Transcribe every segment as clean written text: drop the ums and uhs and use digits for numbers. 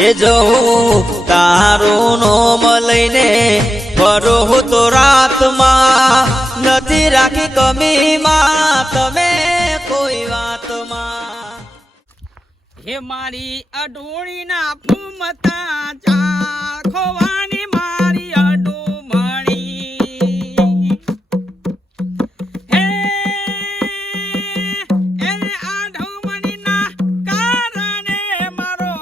એ જવું તારું નોમ લઈને ફરો તો રાતમાં નથી રાખી કમીમાં તમે કોઈ વાતમાં હે મારી અઢોળીના ફૂમતા ચા ખોવાની મારી અડુમણી હે એને અઢોમણીના કારણે મારો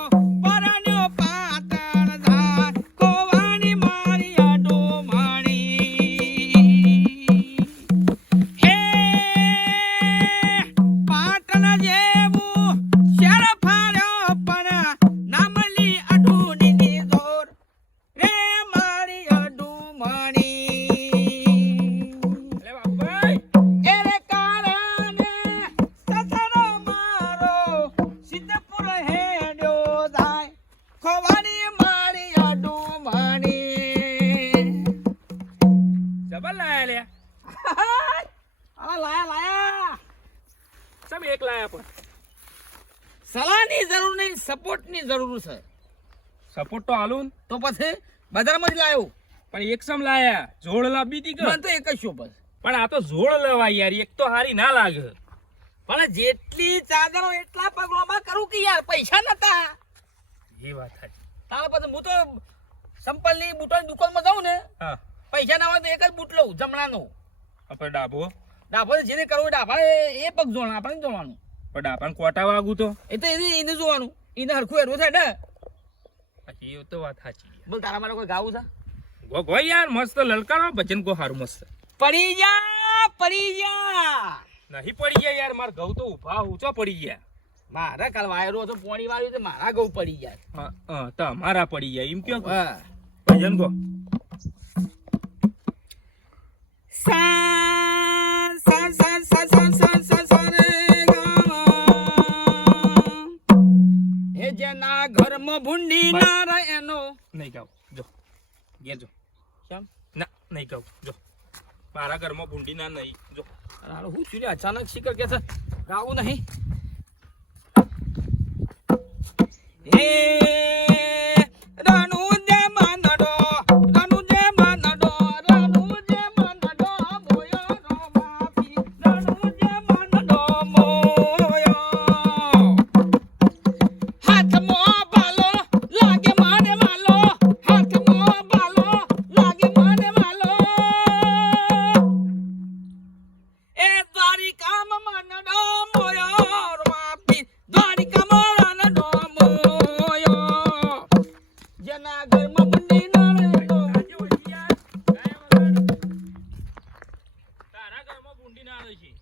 પરણ્યો પાતળ ધાર ખોવાની મારી અડુમણી હે પાટણ જેવું શેર ફાડ્યો પણ નામલી અઢુની દોર રે મારી અડુમણી લે બાબુભાઈ એરે કારણે સસરો મારો સિદ્ધપુર હેડ્યો જાય ખોવાની મારી અડુમણી જબર લાયા લે આ લાયા સબ એક લાયા પણ સલાહની જરૂર નહીં સપોર્ટની જરૂર છે. સપોર્ટ તો હાલું તો પછી બજારમાં જ લાવ્યો પણ એક સમ લાયા જોડ લાવી હતી કે મને તો એક જ શું બસ પણ આ તો જોડ લેવાય યાર એક તો હારી ના લાગે પણ જેટલી ચાદરો એટલા પગલોમાં કરું કે યાર પૈસા નતા એ વાત સાચી તારા પછી હું તો સંપલની બૂટોની દુકાનમાં જાઉં ને હા પૈસા ના હોય તો એક જ બૂટ લઉં જમણાનો આપણે ડાબો ડાભો જેને કરવું ડાભા એ પગ જોવાનું આપણે જોવાનું પણ ડાબાને કોટા વાગું તો એ તો એને જોવાનું એને હરખું હેરવું થાય ને એ તો વાત સાચી બોલ તારા માટે કોઈ ગાવું છે ગો યાર મસ્ત લલકારો ભજન કો હારું મસ્ત પડી જા નહીં પડી ગયા યાર માર ઘઉં તો ઉભા ઊંચો પડી ગયા મારા કાલ વાયરો હતો પોણી વાળ્યું તો મારા ઘઉં પડી જાય તમારા પડી ગયા એમ કયો હા ભજન કો સા સા સા સા સા સા સા સા રે ગા હે જેના ઘરમાં ભૂંડી ના રહે એનો નહીં ગાવ જો ઘેર જો કેમ ના નહીં ગાવ જો મારા ઘરમાં ભૂંડી ના નહીં જો અરે હું છું અચાનક શીખર કે છે ગાવું નહીં હે રાનુ દે માનડો રાનુ દે માનડો રાનુ દે માનડો મોયો રો બાપી રાનુ દે માનડો મોયો હાથમાં બાલો લાગે માને વાલો હાથમાં બાલો લાગે માને વાલો એ દ્વારિકામાં માનડો મોયો રો બાપી દ્વારિકામાં માનડો મોયો જેના ઘરમાં બંડી ના રહે તો તારા ઘરમાં ભૂંડી ના રહી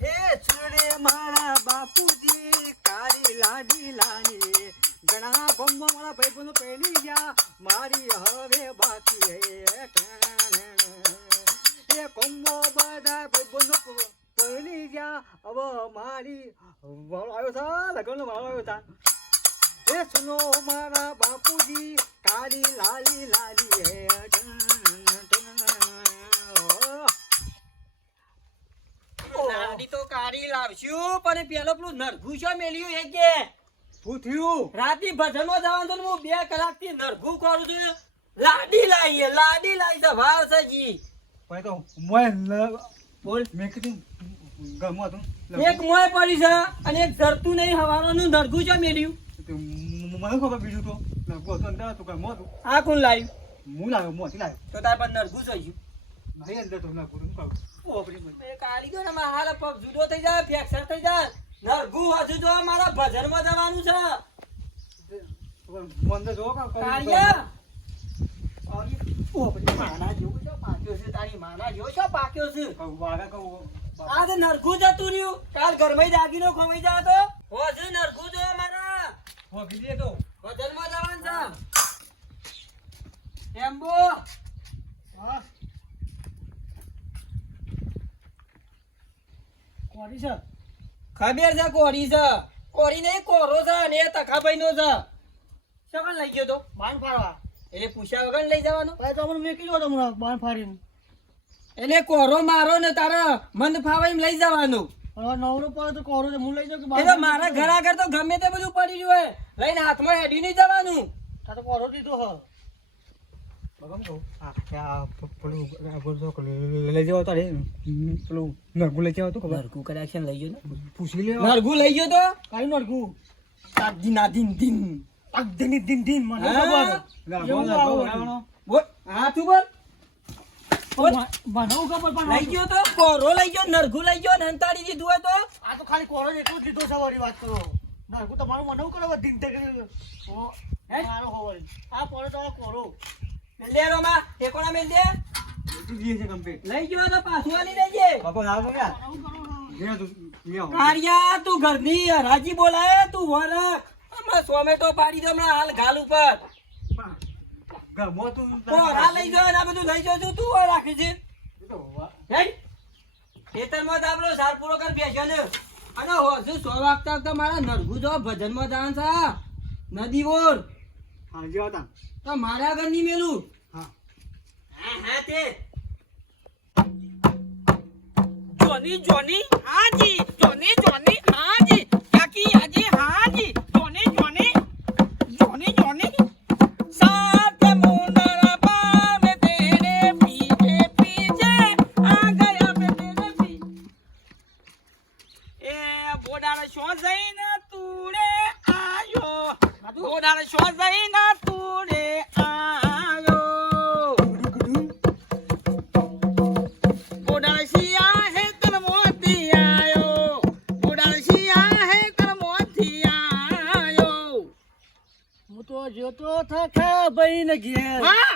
હે છુડે મારા બાપુજી કાળી લાડી લાડી ઘણા ગોમો મારા ભાઈબંધો પહેરી ગયા મારી હવે બાકી હે એ ગોમો બધા ભાઈબંધો પહેરી ગયા હવે મારી વાળો આવ્યો છે લગનનો વાળો આવ્યો છે એ સુનો મારા બાપુજી કાળી લાલી લાલી હે લાડી તો કાઢી લાવશું પણ પેલો પેલું નરઘું છે મેલ્યું એ કે શું થયું રાતી ભજનમાં જવાનું તો હું 2 કલાકથી નરઘું કરું છું લાડી લાવી છે વાર છે જી ભાઈ તો મોય બોલ મેં કીધું ગમો હતું એક મોય પડી છે અને એક ધરતું નહીં હવારનું નરઘું છે મેલ્યું મને ખબર બીજું તો લગભગ હતું અંદર હતું કઈ મોતું આ કોણ લાવ્યું હું લાવ્યો મોતી લાવ્યો તો તાર પર નરઘું છે ગયું નહીં અંદર તો લગભગ હું કહું એ કાઢી ગયો ને મારા હાલ પગ જુદો થઈ જાય ફ્રેક્ચર થઈ જાય નરઘું હજુ તો મારા ભજનમાં જવાનું છે મંદર જો કાળિયા માના જેવું છે પાક્યો છે તારી માના જેવો છે પાક્યો છે વાગા કહું આ તો નરઘું જતું રહ્યું કાલ ઘરમાં દાગીનો ખવાઈ જાય તો હજુ નરઘું જો મારા હો કીધી તો ભજનમાં જવાનું છે એમ્બો હા કોની છે ખબર છે કોરી છે કોરી નહીં કોરો છે અને એ તખાભાઈ નો છે શું લઈ ગયો તો બાણ ફાડવા એટલે પૂછ્યા વગર લઈ જવાનું ભાઈ તો મને મેકી દો તમને બાણ ફાડીને એને કોરો મારો ને તારા મન ફાવે એમ લઈ જવાનું હવે નવરો પડે તો કોરો છે, હું લઈ જાઉં કે એ તો મારા ઘર આગળ તો ગમે તે બધું પડી રહ્યું હોય લઈને હાથમાં હેડી નહીં જવાનું. આ તો કોરો દીધો હ બગમ કહું પેલું લઈ જાવ તારે પેલું નરગું લઈ જાવ તો ખબર નરગું કનેક્શન લઈ ગયો ને, પૂછી લે નરગું લઈ ગયો તો કઈ નરગું તાદી નાદીન દીન અગદની દિન દિન મને હા? ખબર એવું નરગું આવું. બનાવવાનો બોલ હાથ ઉપર બનાવું ખબર પણ લઈ ગયો તો કોરો લઈ ગયો, નરગું લઈ ગયો ને અંતાડી દીધું હોય તો આ તો ખાલી કોરો જ એટલું જ લીધો છે વાળી વાત કરો નરગું તમારું મનાવું કરો દિન તક મારો હોવર આ કોરો તો આ કોરો મેલ દે રોમા ઠેકોણા મેલ દે. જીએ છે કમ્પ્લીટ લઈ ગયો તો પાછું આલી લેજે. બાપા આવ ગયા લે તું લે આવ કારિયા તું ઘરની હરાજી બોલાય તું વરખ હમણાં ટોમેટો પાડી દો હમણાં હાલ ગાલ ઉપર. ગમો તું કોરા લઈ જાવ ને આ બધું લઈ જાવ તું આ રાખી છે હેડ ખેતરમાં દાબલો સાર પૂરો કર બેસ્યો ને અને હોજુ 100 વાગતા મારા નરગુ જો ભજનમાં જાણ છે નદી ઓર હા જે હતા તો મારા ઘર ની મેલું હા હા હા તે જોની જોની હાજી, જોની જોની હાજી, કાકી હાજી હાજી, જોની જોની જોની જોની साथ मुंडर पार में तेरे पीछे पीछे आ गया मैं तेरे पीछे ए बोडार शो जैन तूड़े आयो बोडार शो जैन तूड़े आयो बोडार सिया है कर मोती आयो बोडार सिया है कर मोती आयो હું તો જોતો થા ભાઈ ને ઘેર वाह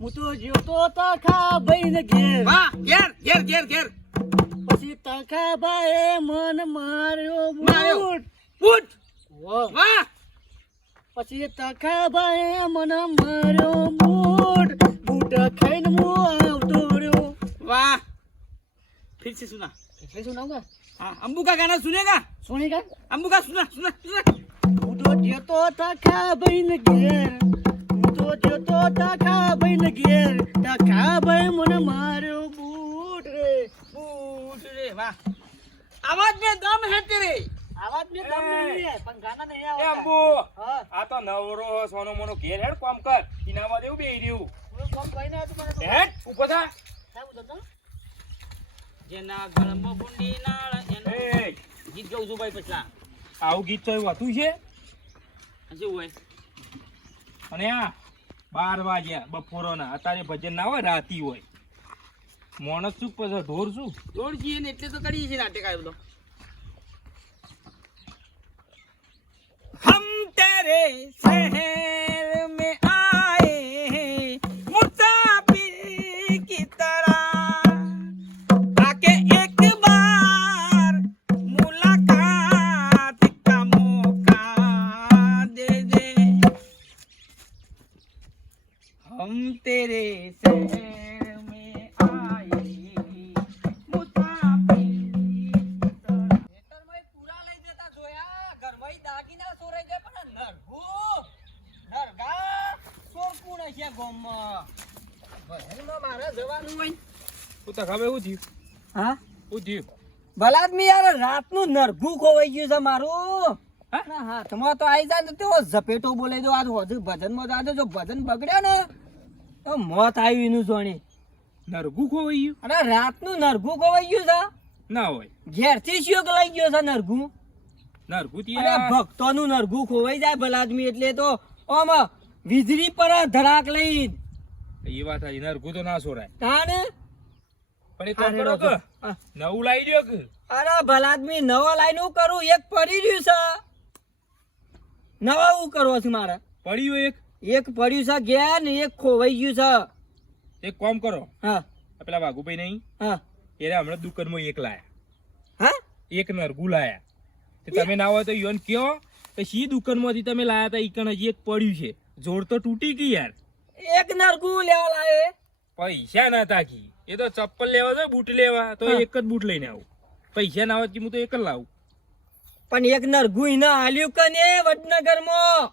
હું તો જોતો થા ભાઈ ને ઘેર वाह घेर घेर घेर घेर પછી તખા ભાઈ મન માર્યો માર્યો. બૂટ बूट વાહ वाह પછી તખા ભાઈ મન માર્યો બૂટ બૂટ ખાઈને હું આવતો રહ્યો वाह फिर से सुना એટલે શું નામ हाँ अंबू का गाना सुनेगा સોની કા अंबू का सुना सुना सुना હું તો જોતો થા ભાઈ ને ઘેર હું તો જોતો થા ભાઈ ને ઘેર તખા ભાઈ મને માર્યો બૂટ રે बूट रे वाह आवाज में दम है तेरे આવાજ મેં દમ નહીં હે પણ ગાના નહીં એ આવતા અંબુ હા આ તો નવરો હો, સોનો મોનો ઘેર હેડ કામ કર ઇનામાં દેવું બેહી રહ્યું હું કોમ કઈ ના હતું મને તો હેડ ઉપર થા સાહેબ બોલતો જેના ગળમાં બુંડી નાળ એનું એ ગીત ગાઉં છું ભાઈ પછલા આવું ગીત તો એવું હતું છે શું હોય અને આ 12 વાગ્યા બપોરના અત્યારે ભજન ના હોય રાતી હોય મોણસ શું પછી ઢોર શું દોડ છીએ ને એટલે તો કરીએ છીએ નાટક આ બધો हम तेरे शहर में आए हैं मुसाफिर की तरह ताकि एक बार मुलाकात का मौका दे दे हम तेरे शहर में आए मुसाफिर ખેતરમાં પૂરા લઈ જતા જોયા ઘરમાં દાગીના ચોરાઈ જાય પણ નરગું નરગા ચોરકું છે ગામમાં ભજનમાં મારે જવાનું હોય તું તો ખબર એવું થયું હા શું થયું ભલાદમી યાર રાતનું નરગું ખોવાઈ ગયું છે મારું હા? ના હાથમાં તો આવી જાય ને તો ઝપેટો બોલાઈ દો આ હજુ ભજનમાં જાજો જો ભજન બગડ્યા ને તો મોત આવ્યું એનું જોણી નરગું ખોવાઈ ગયું અને રાતનું નરગું ખોવાઈ ગયું છે ના હોય ઘેરથી શિયોક લઈ ગયો છે નરગું નરગું અને ત્યાં ભક્તોનું નરગું ખોવાઈ જાય ભલાદમી એટલે તો આમ વીજળી પર ધડાક લઈ એ વાત સાચી નરગું તો ના સોરાય તાને પણ એ તો કરો કે હા. નવું લાવી દ્યો કે અરે ભલાદમી નવા લાઈન હું કરું એક પડી રહ્યું છે નવા હું કરવો છે મારે પડ્યું એક પડ્યું છે ઘેર ને એક ખોવાઈ ગયું છે એક કામ કરો હા આ પેલા વાઘુભાઈ નહીં હા એને હમણાં દુકાનમાં એક લાયા હા એક નરગું લાયા તે તમે ના હોય તો યોન કયો કે શી દુકાનમાંથી તમે લાયા હતા ઈકણ હજી એક પડ્યું છે જોર તો તૂટી ગઈ યાર એક નરગું લેવા લાવે પૈસા ના તાકી એ તો ચપ્પલ લેવા તો બૂટ લેવા તો હા. એક જ બૂટ લઈને આવું પૈસા ના હોય તો હું તો એક જ લાવું પણ એક નરગું ના હાલ્યું કને વડનગરમાં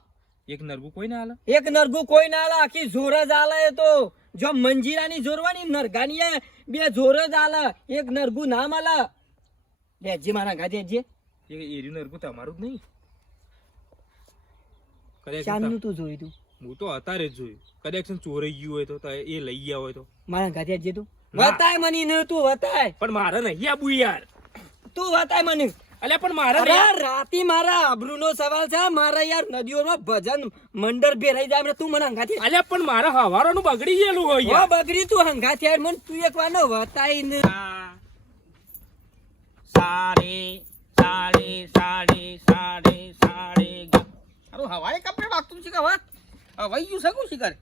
એક નરગું કોઈ ના હાલે એક નરગું કોઈ ના હાલે આખી જોર જ હાલે એ તો જો મંજીરાની જોરવાની નરગાની બે જોર જ હાલે એક નરગું ના માલે બેજી મારા ઘા દેજે એ એર્યું નરકું તમારું જ નહીં કદાચ શાનનું તું જોઈ તું હું તો અત્યારે જ જોયું કદાચ ચોરાઈ ગયું હોય તો એ લઈ ગયા હોય તો મારા ઘા દેજે તું ના. વતાય મને ને તું વતાય પણ મારે નહીં આબુ યાર તું વતાય મને અલ્યા પણ મારે અરે રાતી મારા આબરૂનો સવાલ છે મારા યાર નદીઓમાં ભજન મંડળ ભેરાઈ જાય એટલે તું મને હંગાથી અલ્યા પણ મારે હવારોનું બગડી ગયેલું હોય હો યાર બગડી તું હંગાથી યાર મને તું એક વાર ન વતાય ને સારે સારે સારે સારે સારે અરે હવારે કપડે વાગતું છે કે હવે હવાઈ ગયું શકું શિખર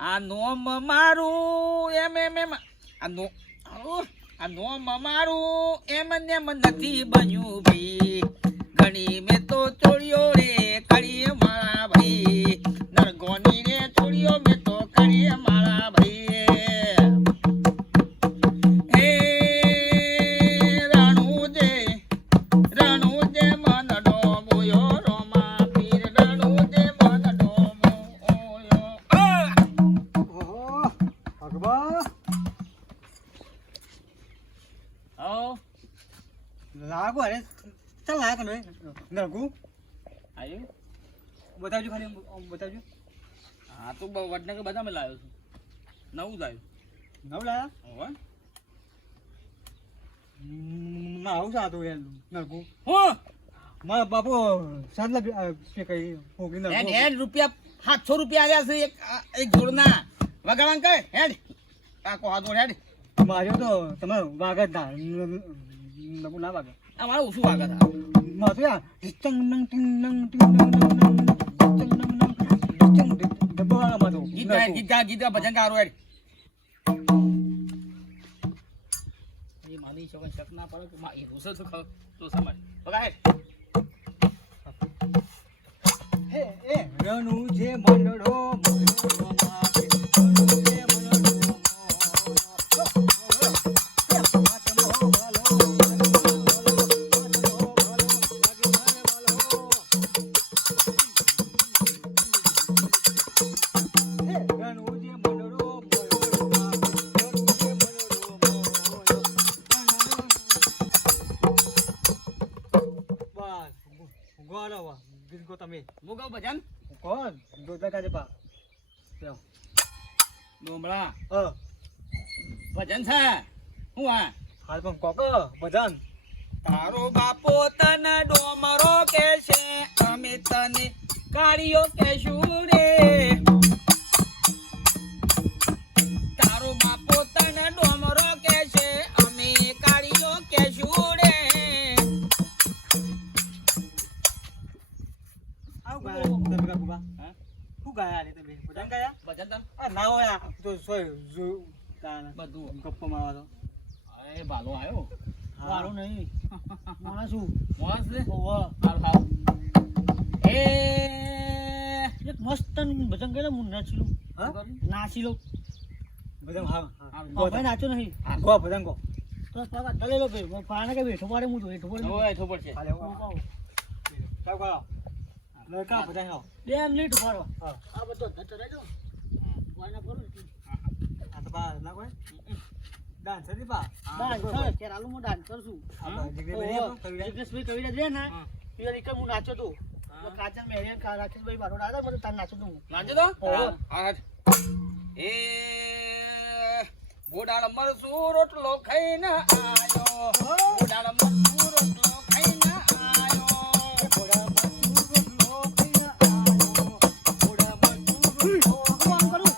આ નોમ મારું એમ આ નોમ મારું એમ ને એમ નથી બન્યું ભાઈ ઘણી મેં તો ચોરીઓ રે કરી મારા ભાઈ નરગોની રે ચોરીઓ મેં તો કરી મારા ભાઈ હે રણુજે મન ડોમોયો રોમા પીર રણુજે મન ડોમોયો ઓહો ભગવા લાગો અરે ચાલ લાગ ને નરગુ આયુ બતાવજો ખાલી બતાવજો હા તો વડનગર બધા મેં લાવ્યો છું નવું લાવ્યું નવ લાયા હોવે ના આવું સાતું યાર નરગુ હું મારા બાપુ સાત લાખ પે કરી ફોકરી નરગુ હેડ રૂપિયા 700 રૂપિયા આવ્યા છે એક જોડના વગાડવાનું કર હેડ આ કોહાદો હેડ માર્યો તો તમે વાગે જ ના નરગુ ના વાગે આ મારે ઓછું વાગા હતા માથું યાર ટિંગ નંગ ટિંગ નંગ ટિંગ નંગ નંગ ટિંગ નંગ નંગ ટિંગ ડબ્બાવાળા માથું ગીત ગા ભજન ગારો હેડ એ માની શકો શક ના પડે કે માં એ હુસે તો સમજ વગા હેડ હે રણુ જે મંડળો તમે મુગાવ ભજન કોણ દોદા કાજે પા ડોમળા અ ભજન છે હું આ હાલ પણ કોક ભજન તારો બાપો તને ડોમરો કે છે અમે તને કાળીઓ કેશું રે તારો બાપો તને ડોમરો કે છે અમે કાળીઓ કેશું રે આવ ગાયા તમે કાકુબા હા શું ગાયા લે તમે ભજન ગાયા ભજન તન આ ના હોય તો સોય જો ગાના બધું ગપ્પો મારવા તો અરે ભાલો આવ્યો મારું નહીં માણસ શું મોસ ને ઓવા હાલ હાલ એ એક મસ્ત ભજન ગાય હું નાચી લઉં હા નાચી લઉં ભજન હા હા, ગો નાચો નહીં ગો ભજન ગો તો પાકા ચલે લો ભાઈ હું પાણે કે બેઠો પાડે હું તો બેઠો પાડે ઓય ખબર છે હાલે ચાલ કા લડકા ભજન હો 2 મિનિટ ઉભારો હા આ બધો ધત રહેજો વાયના કરું આ તો બા ના કોઈ ડાન્સ હતી બા ડાન્સ સર કે આલુ હું ડાન્સ કરશું જિગ્નેશભાઈ કવિરાજ રે ને પિયર એક હું નાચો તો કાજલ મેરિયન કા રાકેશભાઈ બારો દાદા મને તાર નાચો તો લાજો તો હા એ બોડાળ મરસું રોટલો ખાઈને આયો બોડાળ મરસું રોટલો ખાઈને આયો બોડા મજૂર લો પીના આયો બોડા મજૂર લો કરું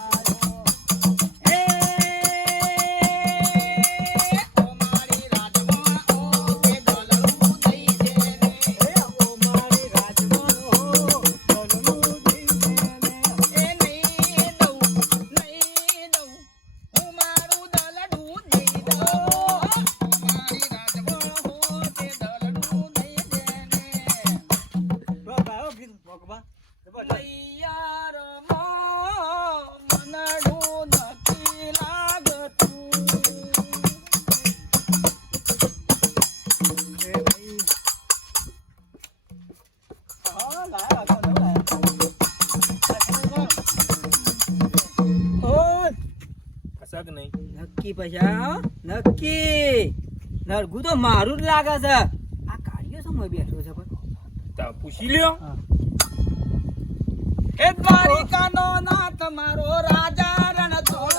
એ ઓ મારી રાજમાં ઓ કે દલરું દઈ દે ને એ ઓ મારી રાજમાં હો બોલનું દીને એ નહીં દઉં હું મારું દલડું દઈ દઉં ઓ મારી રાજમાં હો કે દલડું દઈ દે ને તો ગાયો ગીત ભગવા તૈયારમાં મનડું નથી લાગતું એ ભાઈ હા લાયા તો લાયા ઓય કશાક નહીં નક્કી પૈસા નક્કી નરગું તો મારું જ લાગે છે આ કાઢ્યો સમય બેઠો છે પણ તા પૂછી લ્યો એ દ્વારિકાનો નાથ મારો રાજા રણ છોડ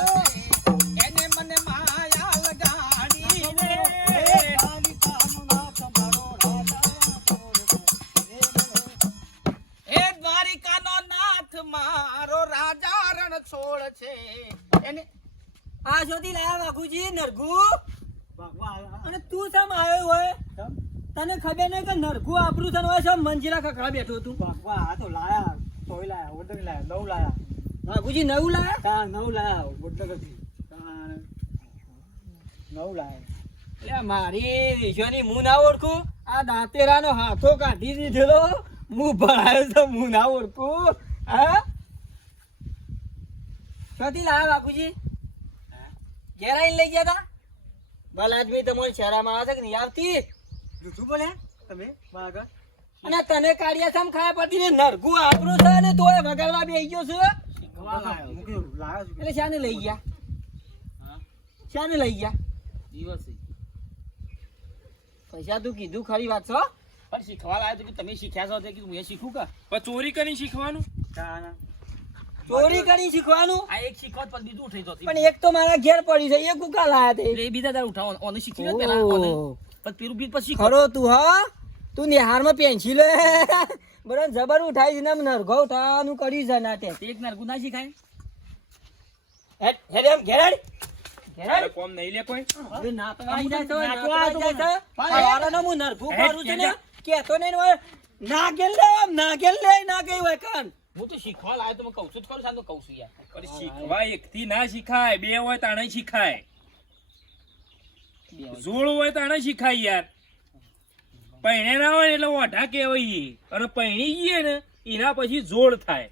એને મને માયા લગાડી રે એ દ્વારિકાનો નાથ મારો રાજા રણ છોડ છે એને આ શોધી લાયા વાઘુજી નરગું અને તું સમ આવ્યો હોય તને ખબર નહીં કે નરગું આપણું તને હોય સમ મંજીરા ખખડા બેઠો તું આ તો લાયા તોય લાયા ઓર્ડર લાયા નવ લાયા વાઘુજી નવું લાયા તા નવ લાયા ઓર્ડર નથી નવ લાયા એટલે મારી વિશ્વની હું ના ઓળખું આ દાંતેરાનો હાથો કાઢી દીધેલો હું ભરાયો તો હું ના ઓળખું હા ક્યાંથી લાયા બાપુજી ઘેર આવીને લઈ ગયા તા ભલ આદમી તમારી શહેરામાં આવે છે કે નહીં આવતી જૂઠું બોલ્યા તમે આગળ અને તને કાઢ્યા સામ ખાયા પડતી ને નરગું આપણું છે ને તોય વગાડવા બેસી ગયો છે લાયા છું એટલે શાને લઈ ગયા શાને લઈ ગયા દિવસે પૈસા તું કીધું ખરી વાત છો પણ શીખવા લાવ્યો તો કે તમે શીખ્યા છો તો કે હું એ શીખું કા પણ ચોરી કરી શીખવાનું ચોરી કરી શીખવાનું આ એક શીખવત પણ બીજું ઉઠી જતી પણ એક તો મારા ઘેર પડી છે એક કુકા લાયા તે એટલે એ બીજા દાડ ઉઠાવો ઓને શીખી લે પેલા ઓને ઓહ. પછી પેલું બીજ પછી શીખો ખરો તું હા તું નિહારમાં પેન્સિલ બરાબર જબર ઉઠાઈ છે ને નરગો ઉઠાવાનું કરી છે નાટે એક નરગું ના શીખાય હેડ એમ ઘેરાડ તારે કોમ નહીં લે કોઈ હવે નાટવા આવી જાય તો નાટવા નાટવા આવી જાય છે ભાઈ, સવારનો હું નરગું હેડ, કરું છું ને હેડ. કેતો નહીં ને ના ગેલ લે ના ગેલ લે ના ગઈ હોય કાન હું તો શીખવા લાવ્યો તો મેં કહું છું જ ખરું સાંતો કહું છું યાર પણ શીખવા એકથી ના શીખાય બે હોય તાણે શીખાય જોડ હોય તાણે શીખાય યાર પૈણે ના હોય ને એટલે ઓઢા કહેવાય અને પૈણી ગઈએ ને એના પછી જોડ થાય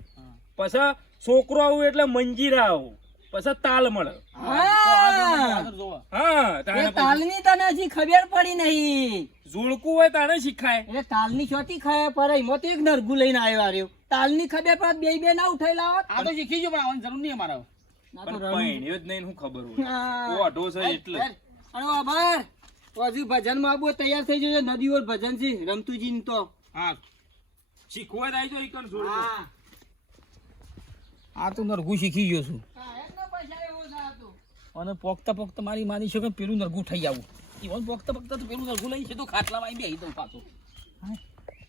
પછી છોકરો આવું એટલે મંજીરા આવું પછી તાલ મળે આગળ જોવો હા એ તાણે પછી તાલની તને હજી ખબર પડી નહીં જોડકું હોય તાણે શીખાય એટલે તાલની છોટી ખાયા પર એમાં તો એક નરગું લઈને આવ્યો રહ્યો તાલની ખબર પડે બે ના ઉઠાયેલા હોત આ તો શીખી ગયો પણ આવવાની જરૂર નહીં અમારે ના તો પણ રણું. પૈણ્યો જ નહીં શું ખબર હોય હા. ઓઢો છે એટલે અને આભાર હજુ ભજનમાં આબુ તૈયાર થઈ જશે નદી ઓર ભજન છે રમતુજી ને તો હા શીખવા જાય તો ઈકણ જોડ આ તો નરગું શીખી ગયો છું અને પોકતા પોકતા મારી માની છે કે પેલું નરગું થઈ આવું ઈવન પોકતા પોકતા તો પેલું નરગું લઈ છે તો ખાટલામાં આવી બેસી દઉં પાછો